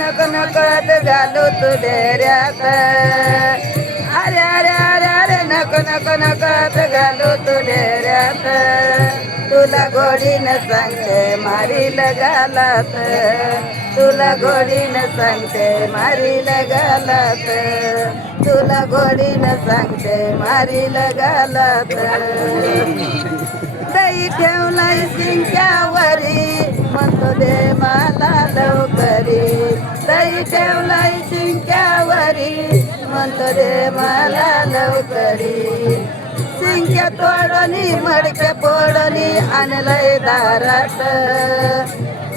नको नकळत घालू तू डेऱ्यात. अरे अरे अरे अरे नको नकळत घालू तू डेऱ्यात. तुला गोडीनं सांगते मारील गालात. तुला गोडीनं सांगते मारील गालात. तुला गोडीनं सांगते मारील गालात. दही ठेवलाय शिंक्यावरी म्हणतो दे मला लवकरी. दही ठेवलाय शिंक्यावरी म्हणतो दे मला लवकरी. शिंक्या तोडणी मडक्या पोडणी आणलंय दारात.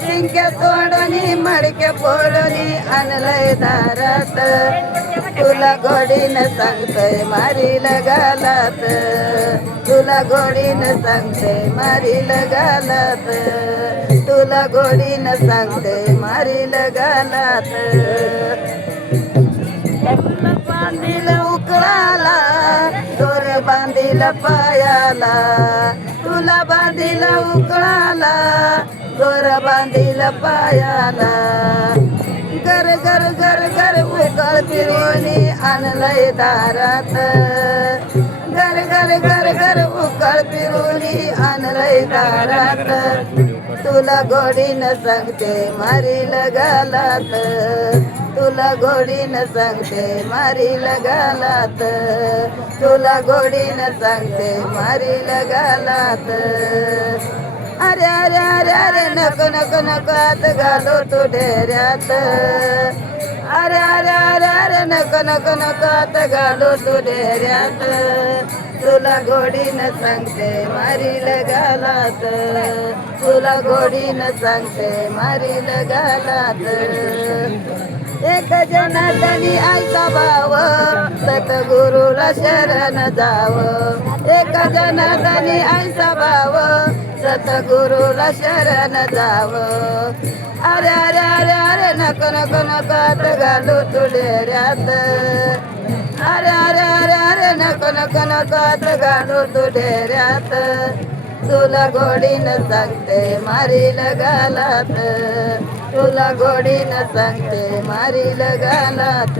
शिंक्या तोडणी मडक्या पोडणी आणलंय दारात. तुला गोडीनं सांगतोय मारील गालात. तुला गोडीनं सांगते मारील गालात. तुला गोडीनं सांगते मारील गालात. बांधील उकळाला दोर बांधील पायाला. तुला बांधील उकळाला दोर बांधील पायाला. घर घर घर घर उकळ फिरवणी आणलंय दारात. घर घर घर घर उकळ फिरवणी आणलंय दारात. तुला गोडीनं सांगते मारील गालात. तुला गोडीनं सांगते मारील गालात. तुला गोडीनं सांगते मारील गालात. अरे अरे अरे अरे नको आत घालू तू डेऱ्यात. अरे अरे अरे अरे नको आत घालू तू डेऱ्यात. तुला गोडीनं सांगते मारील गालात. तुला गोडीनं सांगते मारील गालात. एक जनार्दनी आईचा भाव सतगुरुला शरण जाव. एक जनार्दनी आईचा भाव सतगुरुला शरण जाव. अरे अरे अरे अरे नको आत घालू तू डेऱ्यात. अरे अरे अरे अरे नको आत घालू तू डेऱ्यात. तुला गोडीनं सांगते मारील गालात. तुला गोडीनं सांगते मारील गालात.